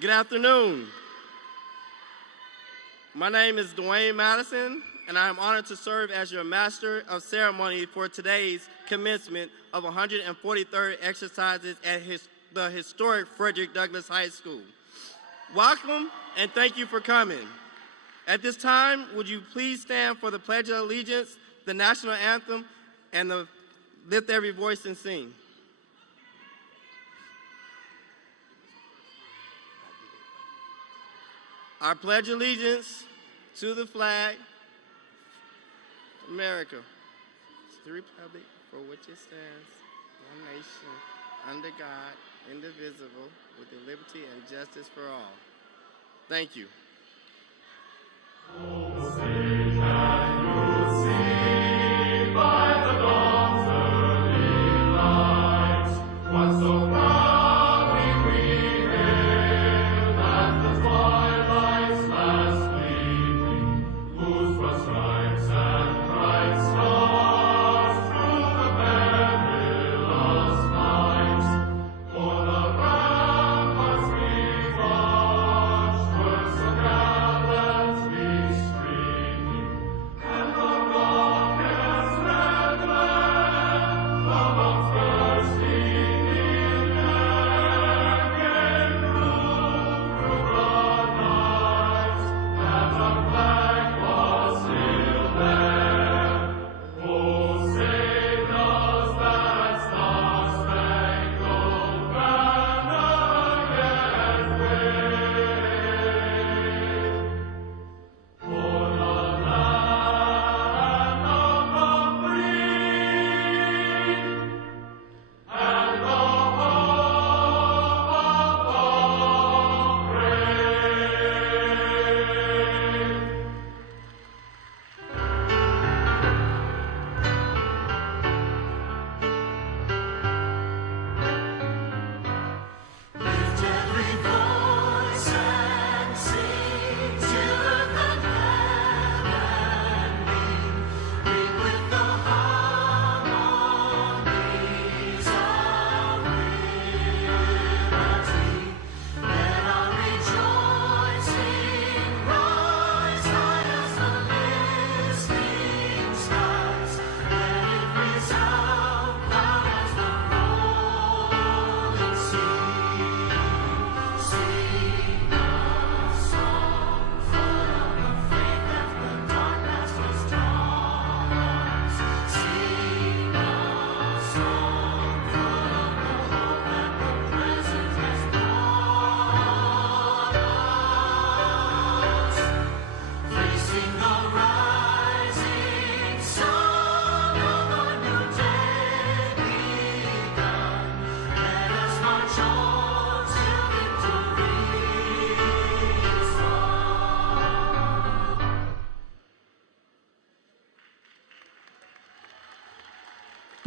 Good afternoon. My name is Dwayne Madison, and I am honored to serve as your Master of Ceremony for today's commencement of 143rd exercises at the historic Frederick Douglass High School. Welcome, and thank you for coming. At this time, would you please stand for the Pledge of Allegiance, the National Anthem, and lift every voice and sing. I pledge allegiance to the flag of America, to the republic for which it stands, one nation, under God, indivisible, with liberty and justice for all. Thank you.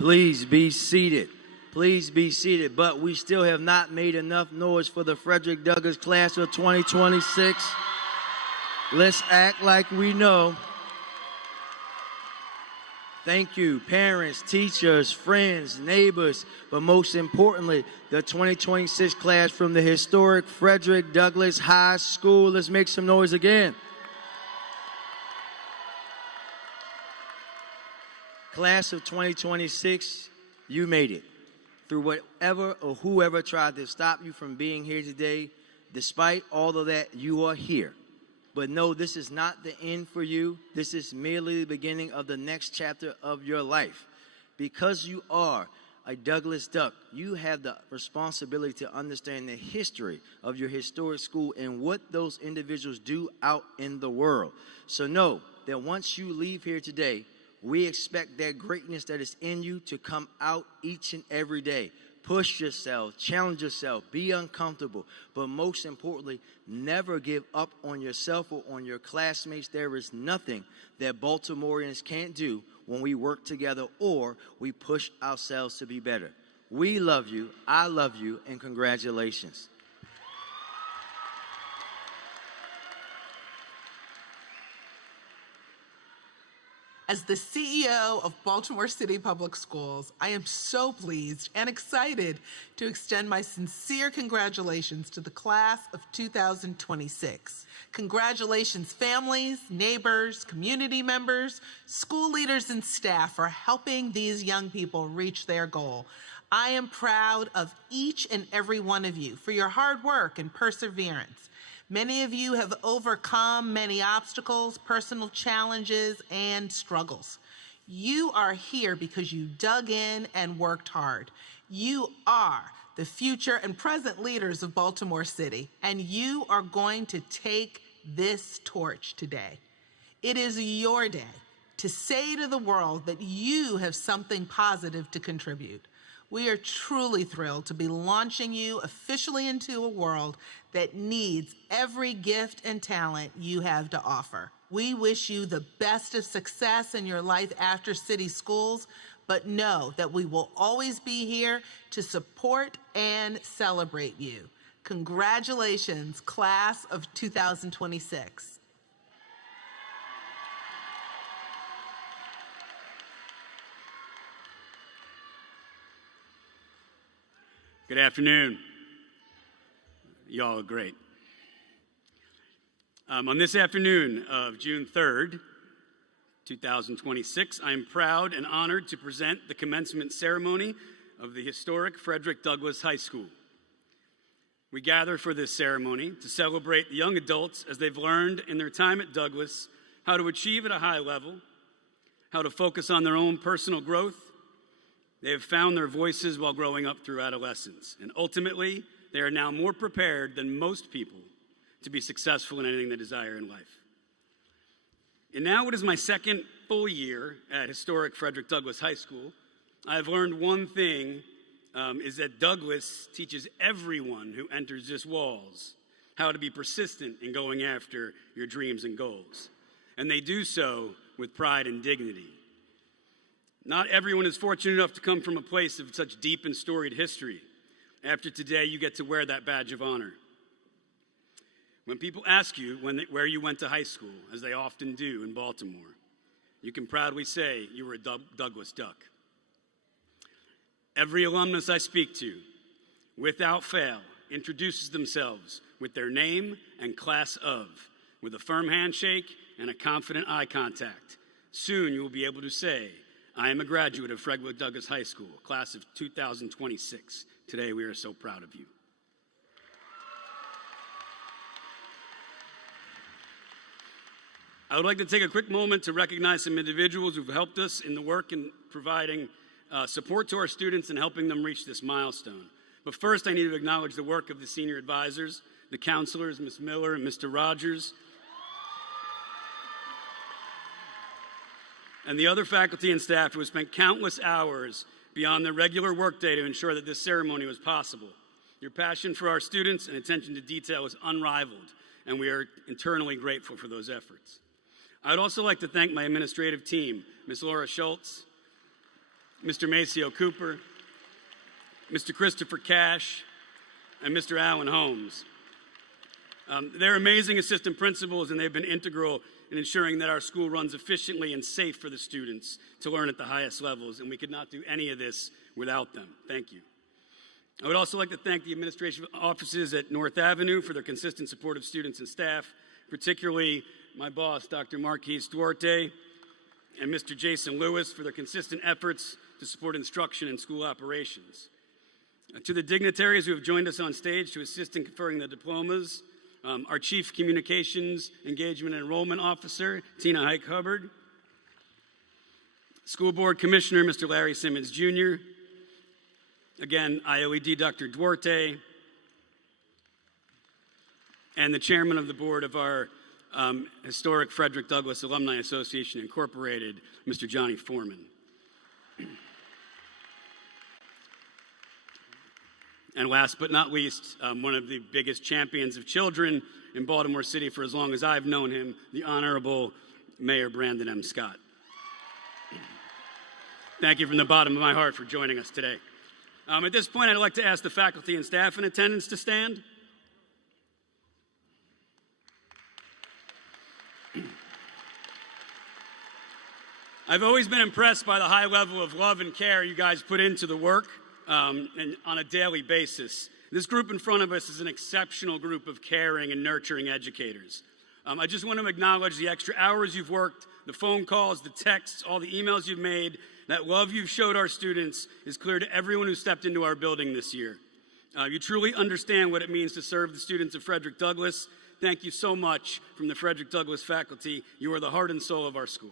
Please be seated. Please be seated. But we still have not made enough noise for the Frederick Douglass class of 2026. Let's act like we know. Thank you, parents, teachers, friends, neighbors, but most importantly, the 2026 class from the historic Frederick Douglass High School. Let's make some noise again. Class of 2026, you made it. Through whatever or whoever tried to stop you from being here today, despite all of that, you are here. But no, this is not the end for you. This is merely the beginning of the next chapter of your life. Because you are a Douglass Duck, you have the responsibility to understand the history of your historic school and what those individuals do out in the world. So know that once you leave here today, we expect that greatness that is in you to come out each and every day. Push yourself, challenge yourself, be uncomfortable, but most importantly, never give up on yourself or on your classmates. There is nothing that Baltimoreans can't do when we work together or we push ourselves to be better. We love you, I love you, and congratulations. As the CEO of Baltimore City Public Schools, I am so pleased and excited to extend my sincere congratulations to the class of 2026. Congratulations, families, neighbors, community members, school leaders, and staff for helping these young people reach their goal. I am proud of each and every one of you for your hard work and perseverance. Many of you have overcome many obstacles, personal challenges, and struggles. You are here because you dug in and worked hard. You are the future and present leaders of Baltimore City, and you are going to take this torch today. It is your day to say to the world that you have something positive to contribute. We are truly thrilled to be launching you officially into a world that needs every gift and talent you have to offer. We wish you the best of success in your life after City Schools, but know that we will always be here to support and celebrate you. Congratulations, class of 2026. Good afternoon. Y'all are great. On this afternoon of June 3rd, 2026, I am proud and honored to present the commencement ceremony of the historic Frederick Douglass High School. We gather for this ceremony to celebrate the young adults as they've learned in their time at Douglass how to achieve at a high level, how to focus on their own personal growth. They have found their voices while growing up through adolescence, and ultimately, they are now more prepared than most people to be successful in anything they desire in life. And now it is my second full year at historic Frederick Douglass High School. I have learned one thing, is that Douglass teaches everyone who enters its walls how to be persistent in going after your dreams and goals. And they do so with pride and dignity. Not everyone is fortunate enough to come from a place of such deep and storied history. After today, you get to wear that badge of honor. When people ask you where you went to high school, as they often do in Baltimore, you can proudly say you were a Douglass Duck. Every alumnus I speak to, without fail, introduces themselves with their name and class of, with a firm handshake and a confident eye contact. Soon you will be able to say, I am a graduate of Frederick Douglass High School, class of 2026. Today, we are so proud of you. I would like to take a quick moment to recognize some individuals who've helped us in the work in providing support to our students and helping them reach this milestone. But first, I need to acknowledge the work of the senior advisors, the counselors, Ms. Miller and Mr. Rogers, and the other faculty and staff who have spent countless hours beyond their regular workday to ensure that this ceremony was possible. Your passion for our students and attention to detail is unrivaled, and we are eternally grateful for those efforts. I'd also like to thank my administrative team, Ms. Laura Schultz, Mr. Maceo Cooper, Mr. Christopher Cash, and Mr. Alan Holmes. They're amazing assistant principals, and they've been integral in ensuring that our school runs efficiently and safe for the students to learn at the highest levels, and we could not do any of this without them. Thank you. I would also like to thank the administration offices at North Avenue for their consistent support of students and staff, particularly my boss, Dr. Marquise Duarte, and Mr. Jason Lewis for their consistent efforts to support instruction and school operations. To the dignitaries who have joined us on stage to assist in conferring the diplomas, our Chief Communications, Engagement, and Enrollment Officer, Tina Hike-Hubbard, School Board Commissioner, Mr. Larry Simmons, Jr., again, IOED Dr. Duarte, and the Chairman of the Board of our historic Frederick Douglass Alumni Association, Incorporated, Mr. Johnny Foreman. And last but not least, one of the biggest champions of children in Baltimore City for as long as I've known him, the Honorable Mayor Brandon M. Scott. Thank you from the bottom of my heart for joining us today. At this point, I'd like to ask the faculty and staff in attendance to stand. I've always been impressed by the high level of love and care you guys put into the work and on a daily basis. This group in front of us is an exceptional group of caring and nurturing educators. I just want to acknowledge the extra hours you've worked, the phone calls, the texts, all the emails you've made. That love you've showed our students is clear to everyone who stepped into our building this year. You truly understand what it means to serve the students of Frederick Douglass. Thank you so much from the Frederick Douglass faculty. You are the heart and soul of our school.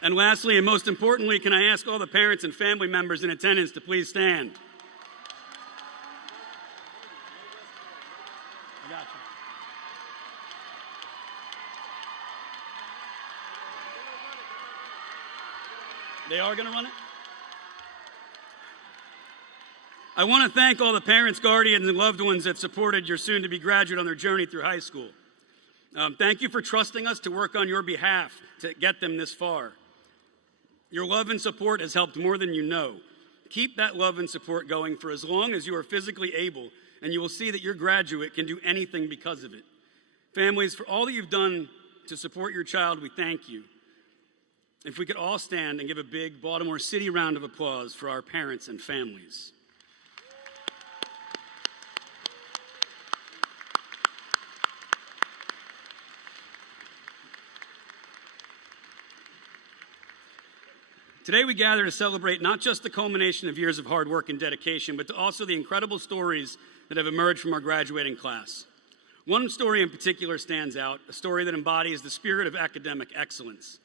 And lastly, and most importantly, can I ask all the parents and family members in attendance to please stand? I got you. They are going to run it? I want to thank all the parents, guardians, and loved ones that supported your soon-to-be graduate on their journey through high school. Thank you for trusting us to work on your behalf to get them this far. Your love and support has helped more than you know. Keep that love and support going for as long as you are physically able, and you will see that your graduate can do anything because of it. Families, for all that you've done to support your child, we thank you. If we could all stand and give a big Baltimore City round of applause for our parents and families. Today we gather to celebrate not just the culmination of years of hard work and dedication, but also the incredible stories that have emerged from our graduating class. One story in particular stands out, a story that embodies the spirit of academic excellence.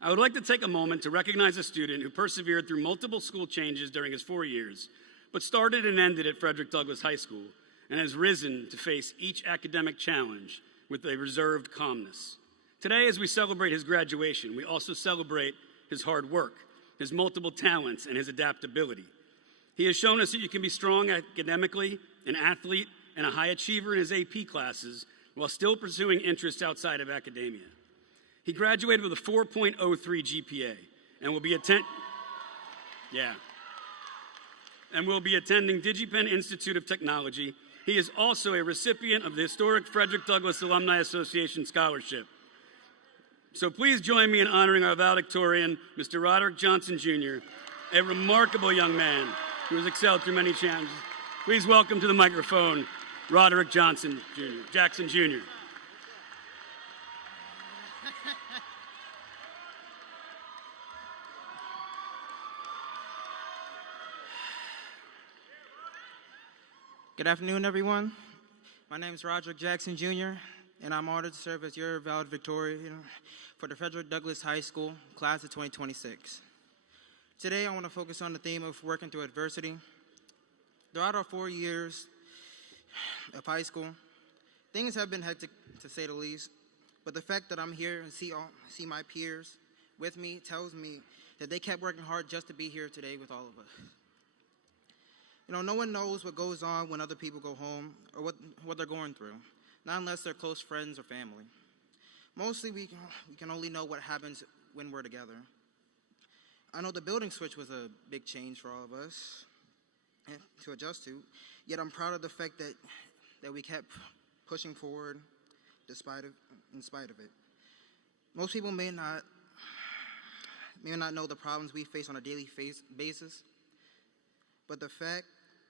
I would like to take a moment to recognize a student who persevered through multiple school changes during his 4 years, but started and ended at Frederick Douglass High School and has risen to face each academic challenge with a reserved calmness. Today, as we celebrate his graduation, we also celebrate his hard work, his multiple talents, and his adaptability. He has shown us that you can be strong academically, an athlete, and a high achiever in his AP classes while still pursuing interests outside of academia. He graduated with a 4.03 GPA and will be attending DigiPenn Institute of Technology. He is also a recipient of the historic Frederick Douglass Alumni Association Scholarship. So please join me in honoring our valedictorian, Mr. Roderick Johnson, Jr., a remarkable young man who has excelled through many challenges. Please welcome to the microphone, Roderick Jackson, Jr. Good afternoon, everyone. My name is Roderick Jackson, Jr., and I'm honored to serve as your valedictorian for the Frederick Douglass High School class of 2026. Today, I want to focus on the theme of working through adversity. Throughout our 4 years of high school, things have been hectic, to say the least, but the fact that I'm here and see my peers with me tells me that they kept working hard just to be here today with all of us. You know, no one knows what goes on when other people go home or what they're going through, not unless they're close friends or family. Mostly, we can only know what happens when we're together. I know the building switch was a big change for all of us to adjust to, yet I'm proud of the fact that we kept pushing forward in spite of it. Most people may not know the problems we face on a daily basis, but the fact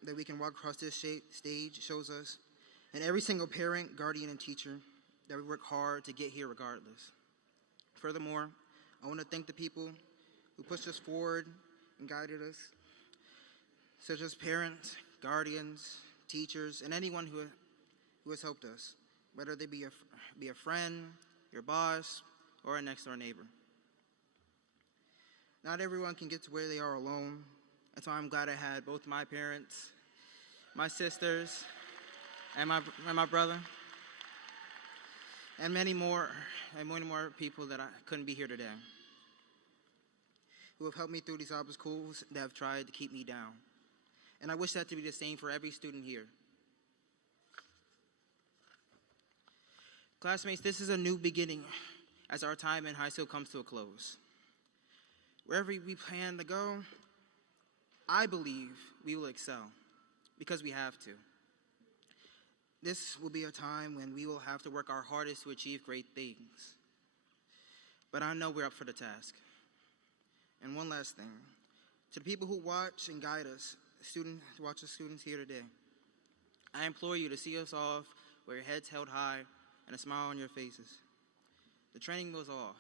that we can walk across this stage shows us, and every single parent, guardian, and teacher, that we work hard to get here regardless. Furthermore, I want to thank the people who pushed us forward and guided us, such as parents, guardians, teachers, and anyone who has helped us, whether they be a friend, your boss, or a next-door neighbor. Not everyone can get to where they are alone. That's why I'm glad I had both my parents, my sisters, and my brother, and many more people that I couldn't be here today, who have helped me through these obstacles that have tried to keep me down. And I wish that to be the same for every student here. Classmates, this is a new beginning as our time in high school comes to a close. Wherever we plan to go, I believe we will excel because we have to. This will be a time when we will have to work our hardest to achieve great things. but I know we're up for the task. And one last thing, to the people who watch and guide us, watch the students here today, I implore you to see us off with your heads held high and a smile on your faces. The training was off.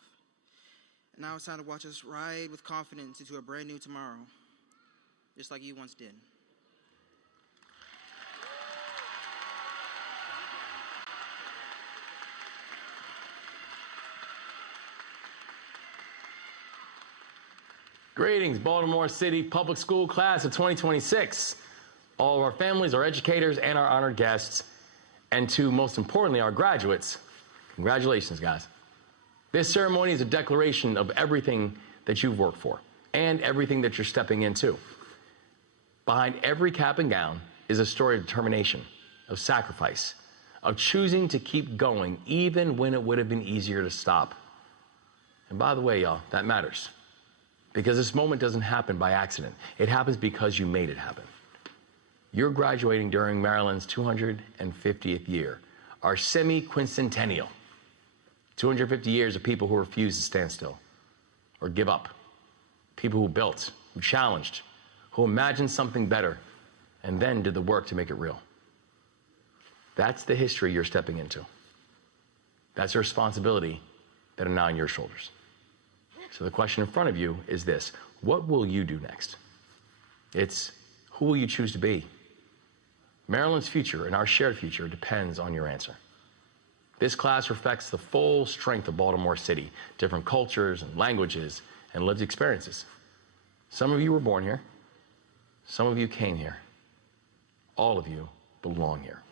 And now it's time to watch us ride with confidence into a brand new tomorrow, just like you once did. Greetings, Baltimore City Public School class of 2026. All of our families, our educators, and our honored guests, and to, most importantly, our graduates. Congratulations, guys. This ceremony is a declaration of everything that you've worked for and everything that you're stepping into. Behind every cap and gown is a story of determination, of sacrifice, of choosing to keep going even when it would have been easier to stop. And by the way, y'all, that matters. Because this moment doesn't happen by accident. It happens because you made it happen. You're graduating during Maryland's 250th year, our semi-quincentennial. 250 years of people who refuse to stand still or give up. People who built, who challenged, who imagined something better, and then did the work to make it real. That's the history you're stepping into. That's a responsibility that are now on your shoulders. So the question in front of you is this: what will you do next? It's who will you choose to be? Maryland's future and our shared future depends on your answer. This class reflects the full strength of Baltimore City, different cultures and languages and lived experiences. Some of you were born here. Some of you came here. All of you belong here.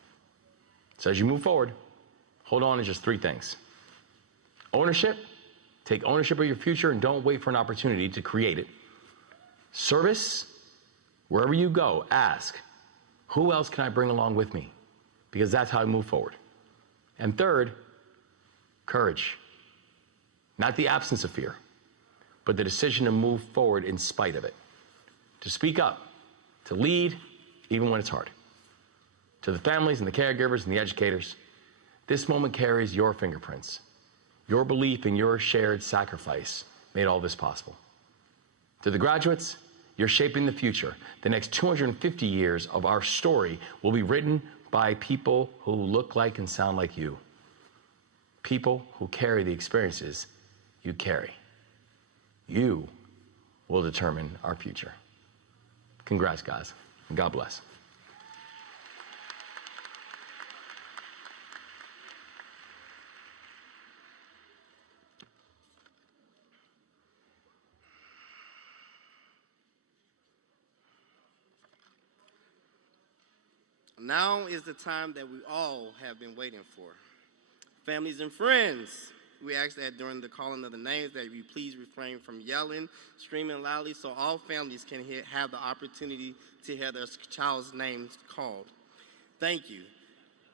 So as you move forward, hold on to just three things. Ownership. Take ownership of your future and don't wait for an opportunity to create it. Service. Wherever you go, ask, who else can I bring along with me? Because that's how I move forward. And third, courage. Not the absence of fear, but the decision to move forward in spite of it. To speak up, to lead, even when it's hard. To the families and the caregivers and the educators, this moment carries your fingerprints. Your belief in your shared sacrifice made all this possible. To the graduates, you're shaping the future. The next 250 years of our story will be written by people who look like and sound like you. People who carry the experiences you carry. You will determine our future. Congrats, guys, and God bless. Now is the time that we all have been waiting for. Families and friends, we ask that during the calling of the names that you please refrain from yelling, screaming loudly, so all families can have the opportunity to hear their child's names called. Thank you,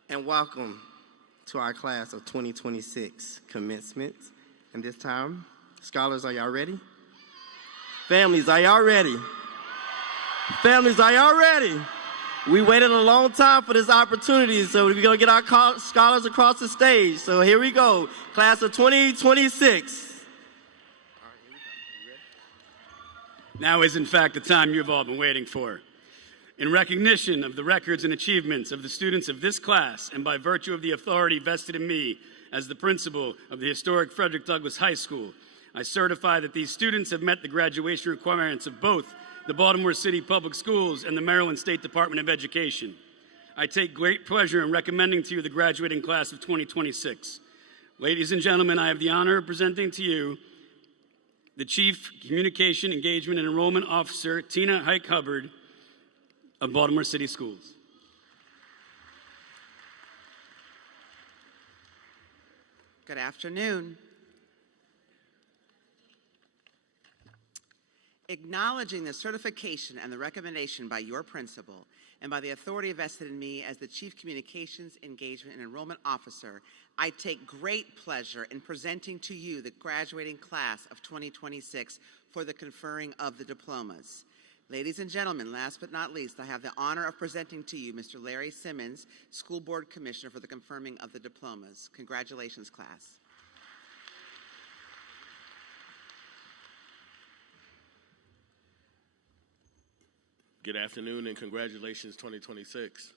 and welcome to our class of 2026 commencement. And this time, scholars, are y'all ready? Families, are y'all ready? Families, are y'all ready? We waited a long time for this opportunity, so we're going to get our scholars across the stage. So here we go, class of 2026. Now is, in fact, the time you've all been waiting for. In recognition of the records and achievements of the students of this class, and by virtue of the authority vested in me as the principal of the historic Frederick Douglass High School, I certify that these students have met the graduation requirements of both the Baltimore City Public Schools and the Maryland State Department of Education. I take great pleasure in recommending to you the graduating class of 2026. Ladies and gentlemen, I have the honor of presenting to you the Chief Communication, Engagement, and Enrollment Officer, Tina Hike-Hubbard of Baltimore City Schools. Good afternoon. Acknowledging the certification and the recommendation by your principal and by the authority vested in me as the Chief Communications, Engagement, and Enrollment Officer, I take great pleasure in presenting to you the graduating class of 2026 for the conferring of the diplomas. Ladies and gentlemen, last but not least, I have the honor of presenting to you Mr. Larry Simmons, School Board Commissioner, for the conferring of the diplomas. Congratulations, class. Good afternoon and congratulations 2026.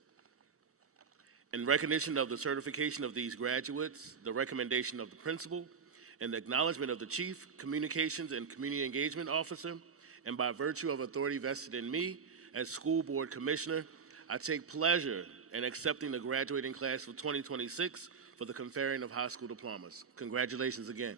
In recognition of the certification of these graduates, the recommendation of the principal, and the acknowledgement of the Chief Communications and Community Engagement Officer, and by virtue of authority vested in me as School Board Commissioner, I take pleasure in accepting the graduating class of 2026 for the conferring of high school diplomas. Congratulations again.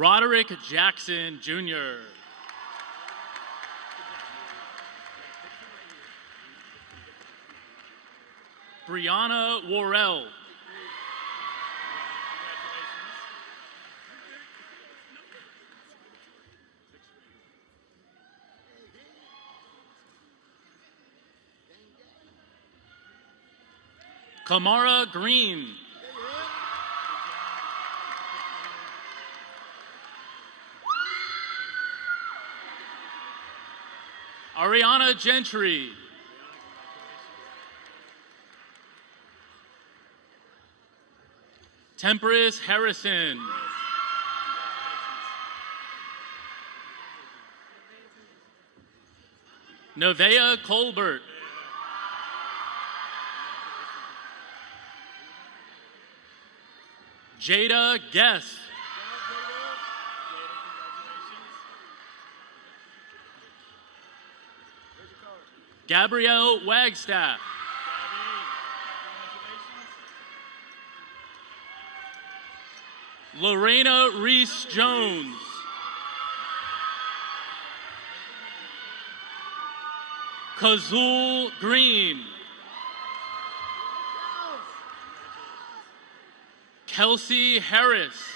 Frederick Jackson Jr. Brianna Worrell. Kamara Green. Ariana Gentry. Temperance Harrison. Nevaeh Colbert. Jada Guest. Gabrielle Wagstaff. Lorena Reese Jones. Kazul Green. Kelsey Harris.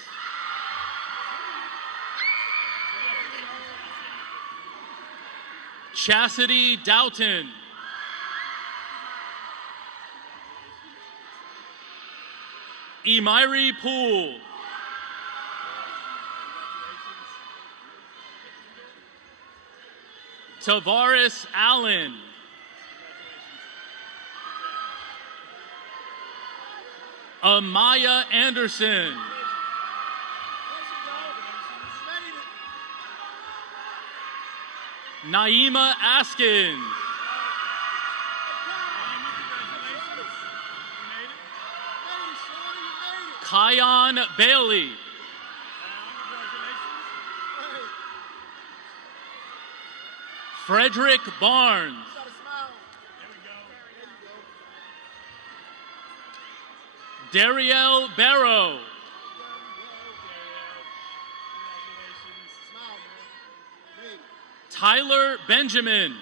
Chastity Doughton. Emiri Poole. Tavares Allen. Amaya Anderson. Naima Askin. Kion Bailey. Frederick Barnes. Darielle Barrow. Tyler Benjamin.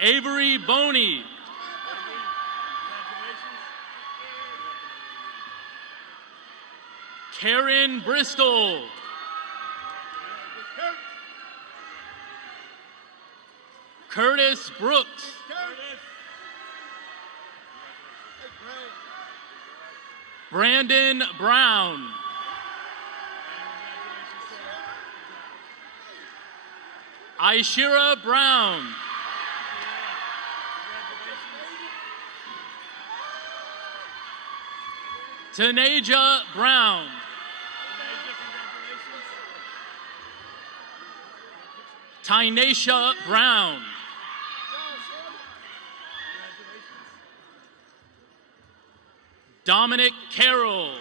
Avery Boney. Karen Bristol. Curtis Brooks. Brandon Brown. Aishira Brown. Tanaja Brown. Tynacia Brown. Dominic Carroll.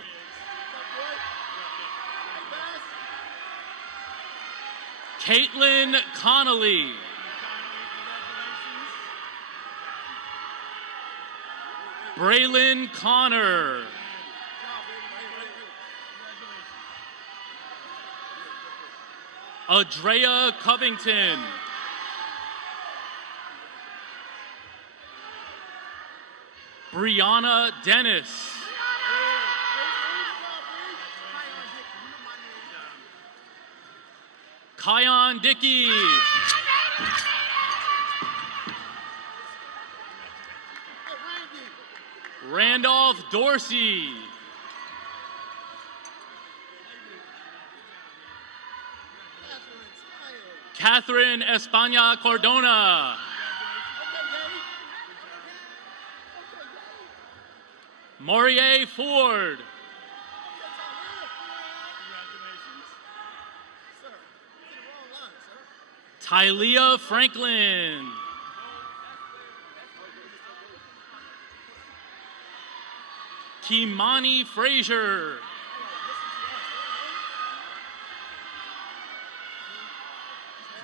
Caitlin Connolly. Braylon Connor. Adrea Covington. Brianna Dennis. Kion Dickey. Randolph Dorsey. Catherine España Cordona. Morier Ford. Tylea Franklin. Kimani Frazier.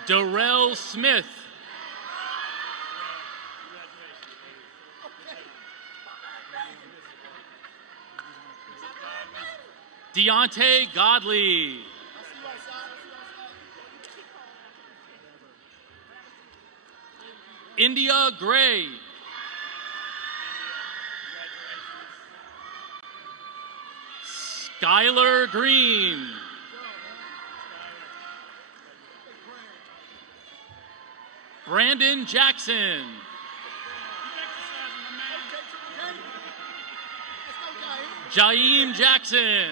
Darrell Smith. Deontay Godley. India Gray. Skylar Green. Brandon Jackson. Jaheim Jackson.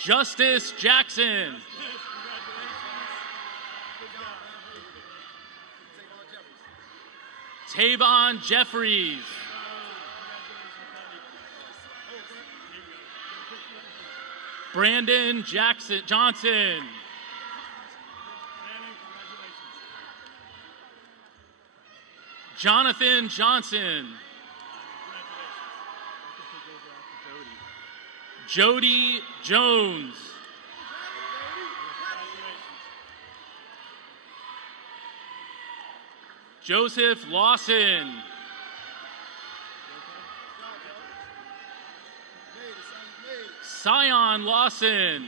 Justice Jackson. Tavon Jeffries. Brandon Johnson. Jonathan Johnson. Jody Jones. Joseph Lawson. Sion Lawson.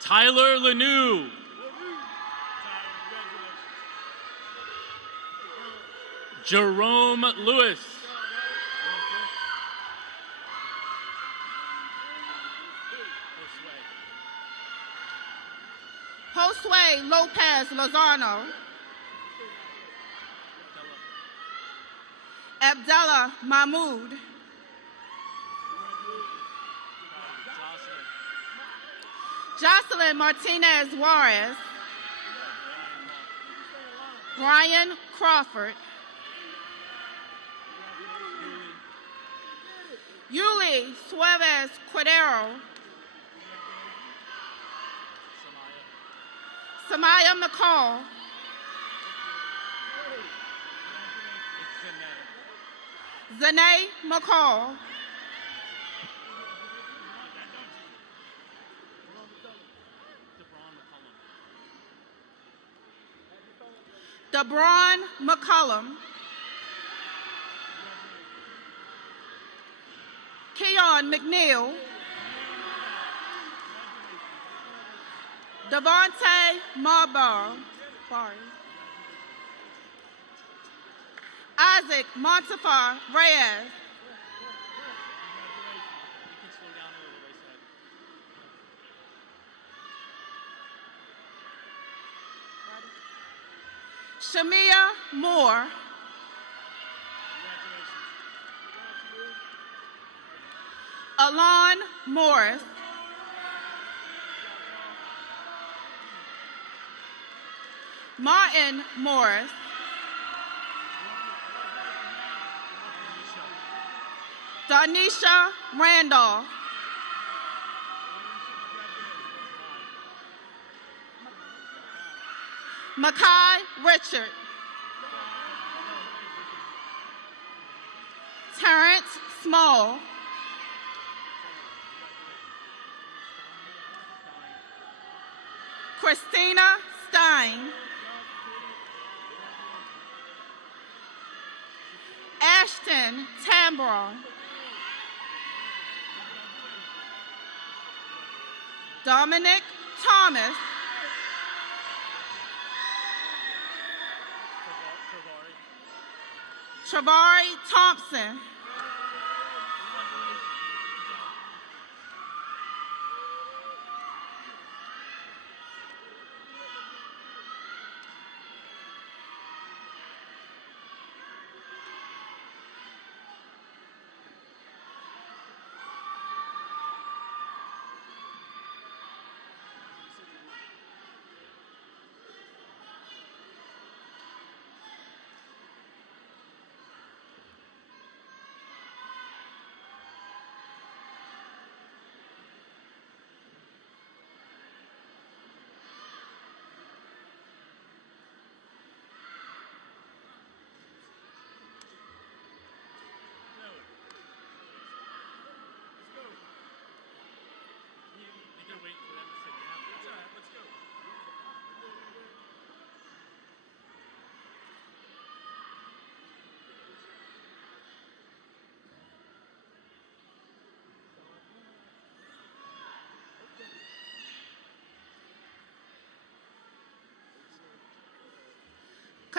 Tyler Lanou. Jerome Lewis. Josue Lopez Lozano. Abdallah Mahmoud. Jocelyn Martinez Juarez. Brian Crawford. Yuli Suarez Cordero. Samaya McCall. Zanae McCall. DeBron McCullum. Keon McNeil. Devontae Marbar. Isaac Montefar Reyes. Shamia Moore. Alon Morris. Martin Morris. Donisha Randolph. Makai Richard. Terrence Small. Christina Stein. Ashton Tambron. Dominic Thomas. Travari Thompson.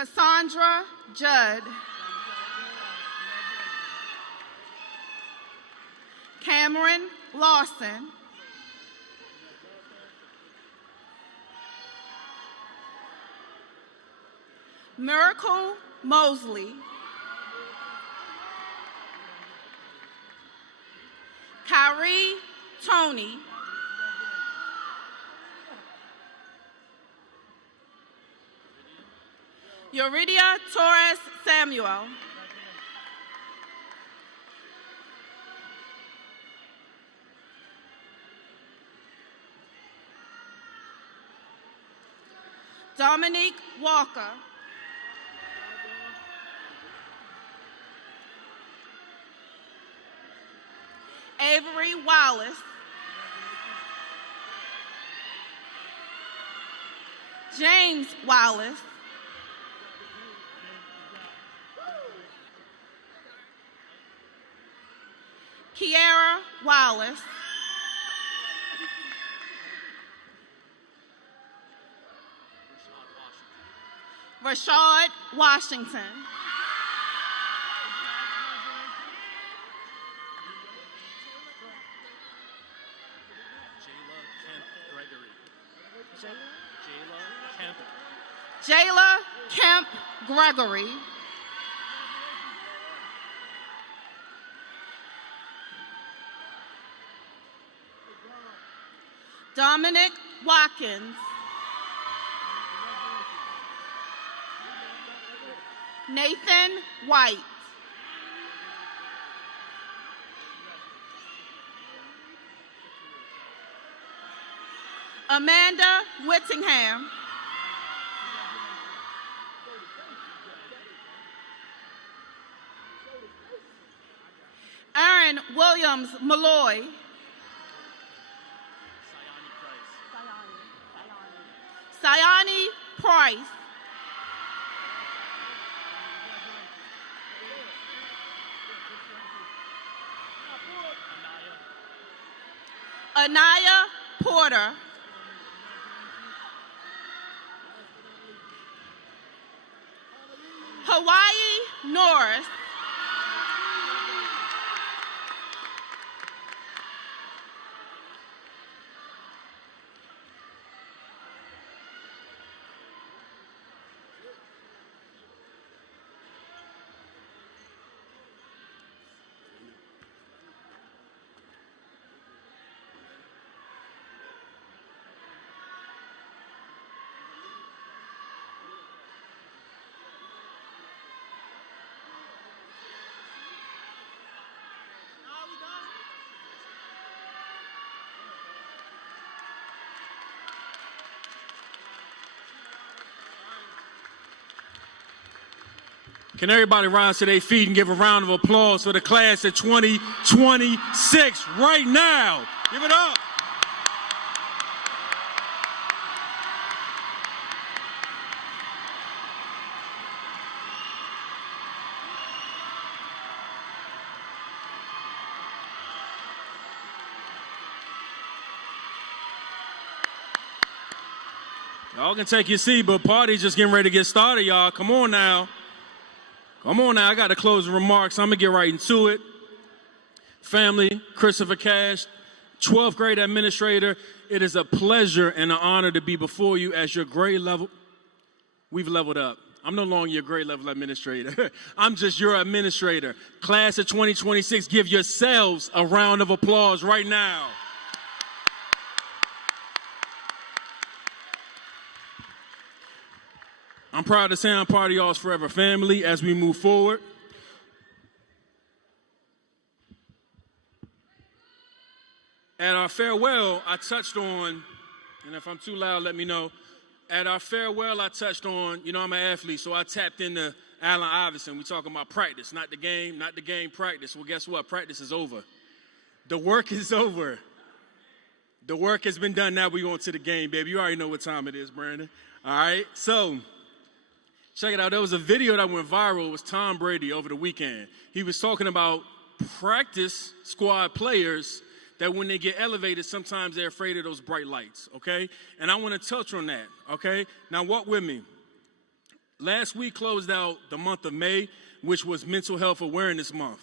Cassandra Judd. Cameron Lawson. Miracle Mosley. Kyrie Tony. Yuridia Torres Samuel. Dominique Walker. Avery Wallace. James Wallace. Kiara Wallace. Rashad Washington. Jayla Kemp Gregory. Dominic Watkins. Nathan White. Amanda Whittingham. Aaron Williams Malloy. Sayani Price. Anaya Porter. Hawaii Norris. Can everybody rise to their feet and give a round of applause for the class of 2026 right now? Give it up. Y'all can take your seat, but party's just getting ready to get started, y'all. Come on now. Come on now. I got to close the remarks. I'm going to get right into it. Family, Christopher Cash, 12th grade administrator. It is a pleasure and an honor to be before you as your grade level. We've leveled up. I'm no longer your grade level administrator. I'm just your administrator. Class of 2026, give yourselves a round of applause right now. I'm proud to say I'm part of y'all's forever family as we move forward. At our farewell, I touched on, and if I'm too loud, let me know. At our farewell, I touched on, I'm an athlete, so I tapped into Allen Iverson. We talking about practice, not the game, practice. Well, guess what? Practice is over. The work is over. The work has been done. Now we on to the game, baby. You already know what time it is, Brandon. All right, so check it out. There was a video that went viral. It was Tom Brady over the weekend. He was talking about practice squad players that when they get elevated, sometimes they're afraid of those bright lights, okay? And I want to touch on that, okay? Now, walk with me. Last week closed out the month of May, which was Mental Health Awareness Month.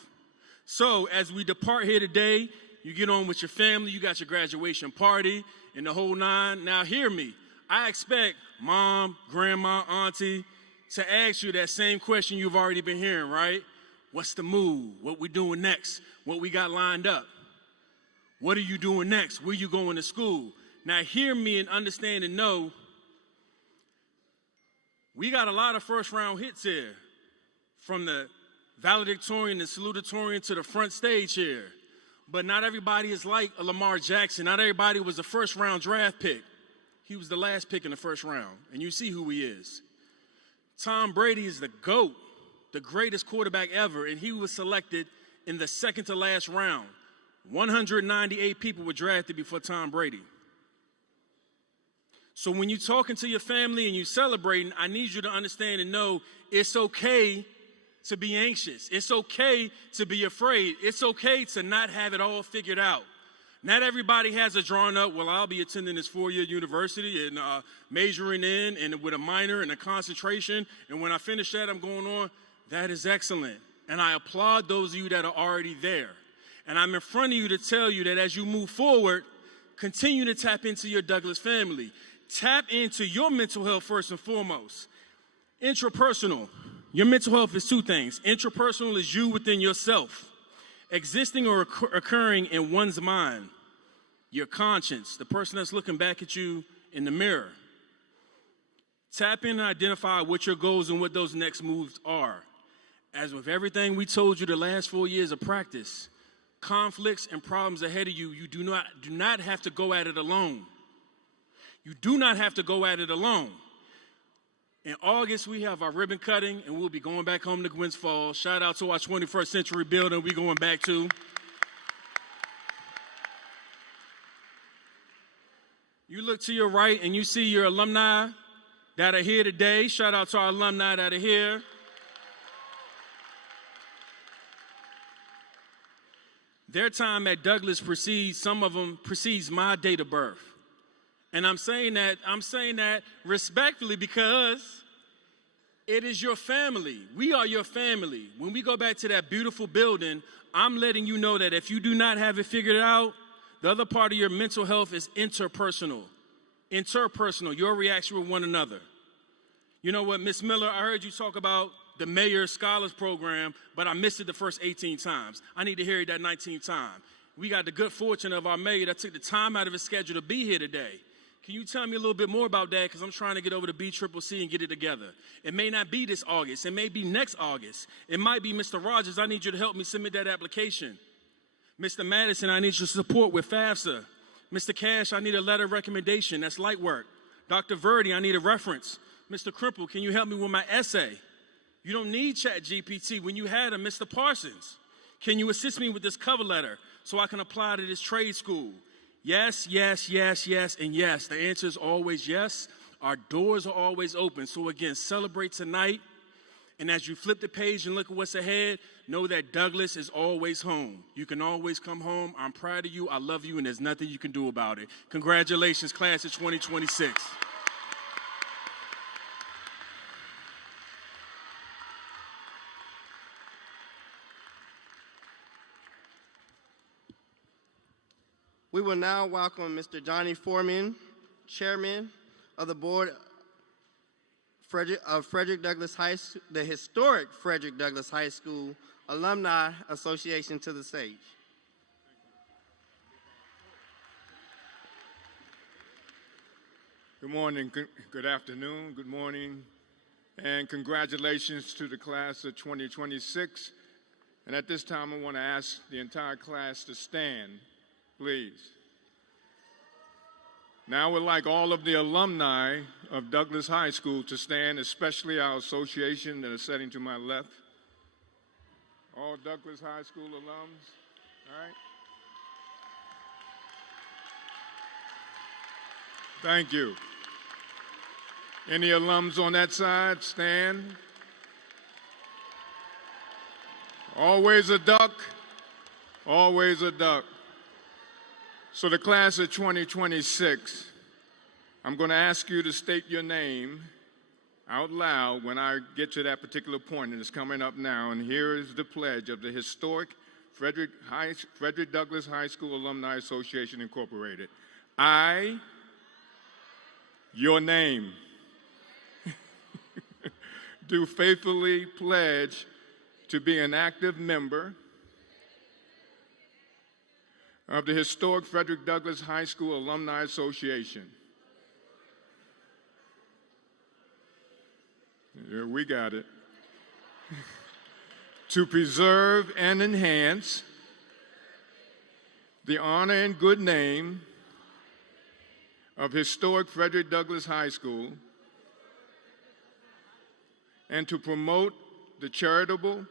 So as we depart here today, you get on with your family, you got your graduation party, and the whole nine. Now, hear me. I expect mom, grandma, auntie to ask you that same question you've already been hearing, right? What's the move? What we doing next? What we got lined up? What are you doing next? Where you going to school? Now hear me and understand and know we got a lot of first round hits here, from the valedictorian and salutatorian to the front stage here. But not everybody is like a Lamar Jackson. Not everybody was a first round draft pick. He was the last pick in the first round, and you see who he is. Tom Brady is the GOAT, the greatest quarterback ever, and he was selected in the second to last round. 198 people were drafted before Tom Brady. So when you're talking to your family and you're celebrating, I need you to understand and know it's okay to be anxious. It's okay to be afraid. It's okay to not have it all figured out. Not everybody has it drawn up, well, I'll be attending this 4-year university and majoring in and with a minor and a concentration, and when I finish that, I'm going on. That is excellent. And I applaud those of you that are already there. And I'm in front of you to tell you that as you move forward, continue to tap into your Douglas family. Tap into your mental health first and foremost. Intrapersonal. Your mental health is two things. Intrapersonal is you within yourself, existing or occurring in one's mind. Your conscience, the person that's looking back at you in the mirror. Tap in and identify what your goals and what those next moves are. As with everything we told you the last 4 years of practice, conflicts and problems ahead of you, you do not have to go at it alone. You do not have to go at it alone. In August, we have our ribbon cutting, and we'll be going back home to Gwynns Falls. Shout out to our 21st century building we're going back to. You look to your right, and you see your alumni that are here today. Shout out to our alumni that are here. Their time at Douglas some of them precedes my date of birth. And I'm saying that respectfully because it is your family. We are your family. When we go back to that beautiful building, I'm letting you know that if you do not have it figured out, the other part of your mental health is interpersonal. Interpersonal, your reaction with one another. You know what, Ms. Miller, I heard you talk about the Mayor's Scholars Program, but I missed it the first 18 times. I need to hear it that 19th time. We got the good fortune of our mayor that took the time out of his schedule to be here today. Can you tell me a little bit more about that? Because I'm trying to get over to BCCC and get it together. It may not be this August. It may be next August. It might be Mr. Rogers. I need you to help me submit that application. Mr. Madison, I need your support with FAFSA. Mr. Cash, I need a letter of recommendation. That's light work. Dr. Verdi, I need a reference. Mr. Cripple, can you help me with my essay? You don't need ChatGPT when you had a Mr. Parsons. Can you assist me with this cover letter so I can apply to this trade school? Yes, yes, yes, yes, and yes. The answer is always yes. Our doors are always open. So again, celebrate tonight. And as you flip the page and look at what's ahead, know that Douglas is always home. You can always come home. I'm proud of you. I love you, and there's nothing you can do about it. Congratulations, class of 2026. We will now welcome Mr. Johnny Foreman, Chairman of the Board of Frederick Douglass High School, the historic Frederick Douglass High School Alumni Association, to the stage. Good morning, good afternoon, good morning, and congratulations to the class of 2026. And at this time, I want to ask the entire class to stand, please. Now I would like all of the alumni of Douglass High School to stand, especially our association that is sitting to my left. All Douglass High School alums, all right? Thank you. Any alums on that side, stand. Always a duck, always a duck. So the class of 2026, I'm going to ask you to state your name out loud when I get to that particular point, and it's coming up now. And here is the pledge of the historic Frederick Douglass High School Alumni Association, Incorporated. I, your name, do faithfully pledge to be an active member of the historic Frederick Douglass High School Alumni Association. Yeah, we got it. To preserve and enhance the honor and good name of historic Frederick Douglass High School, and to promote the charitable,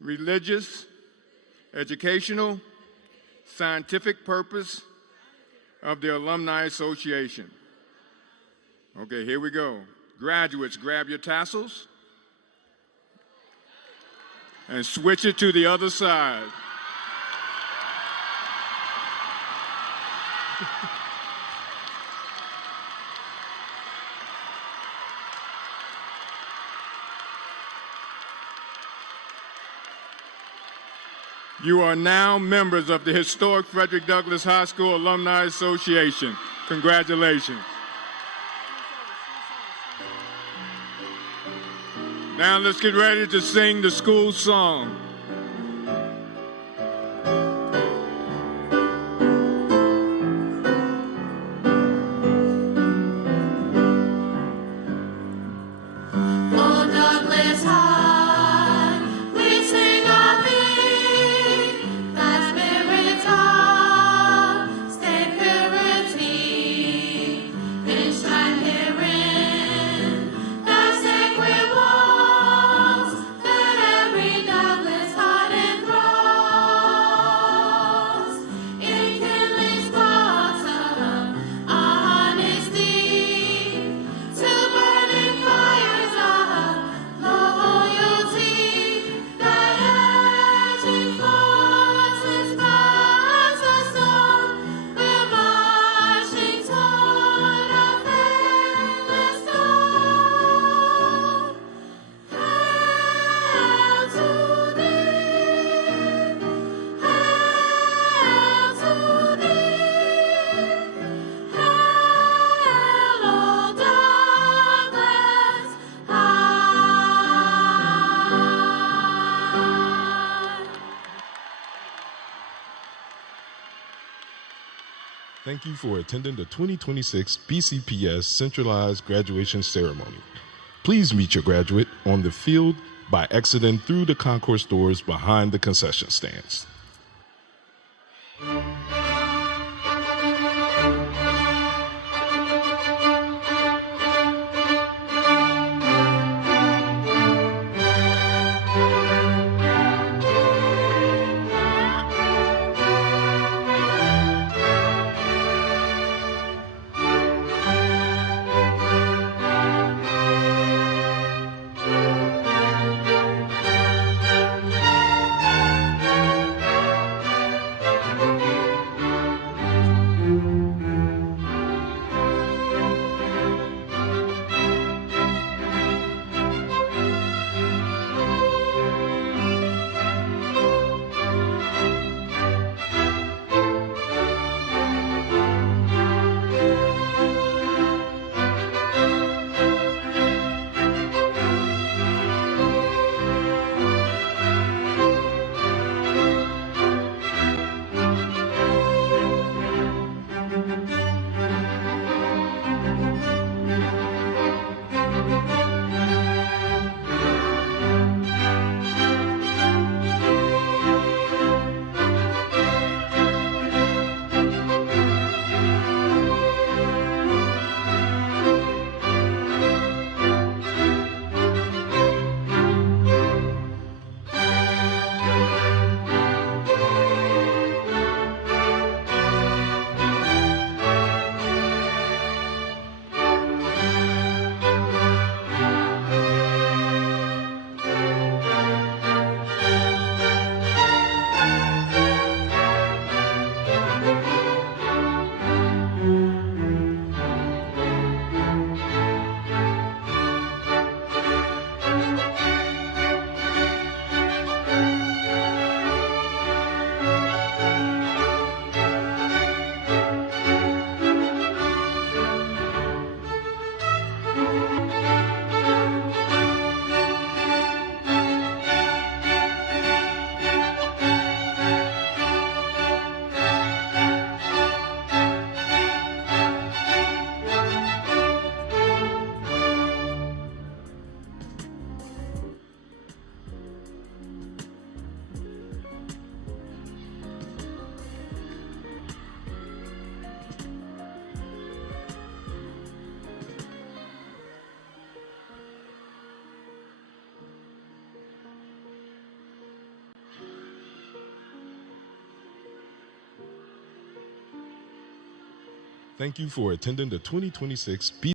religious, educational, scientific purpose of the Alumni Association. Okay, here we go. Graduates, grab your tassels and switch it to the other side. You are now members of the historic Frederick Douglass High School Alumni Association. Congratulations. Now let's get ready to sing the school song. Oh, Douglass High, we sing our thee, thy spirit's high, state purity, enshrined herein, thy sacred walls, that every Douglass heart enthralls, enkindling sparks of honesty, to burning fires of loyalty, that edging forces past the storm, we're marching toward a faithless goal. Hail to thee, hail to thee, hail, O Douglass High. Thank you for attending the 2026 BCPS Centralized Graduation Ceremony. Please meet your graduate on the field by exiting through the concourse doors behind the concession stands. Thank you for attending the 2026